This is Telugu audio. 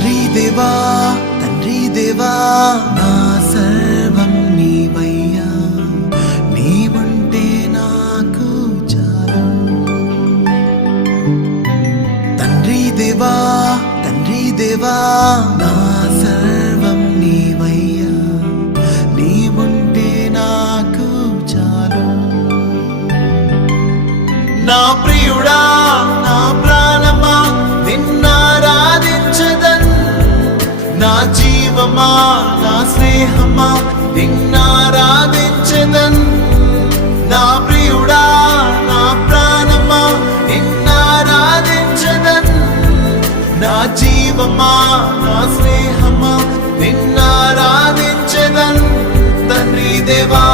తండ్రి దేవా నా సర్వం నీవయ్యా, నీవుంటే నాకు చాలు. తండ్రి దేవా నా సర్వం నీవయ్యా, నీవుంటే నాకు చాలు. నా ప్రియుడా నా ప్రాణమా నిన్నారాధించదన్, నా జీవమా నా స్నేహమా నిన్నారాధించదన్. నా ప్రియుడా నా ప్రాణమా నిన్నారాధించదన్, నా జీవమా నా స్నేహమా నిన్నారాధించదన్. తండ్రి దేవా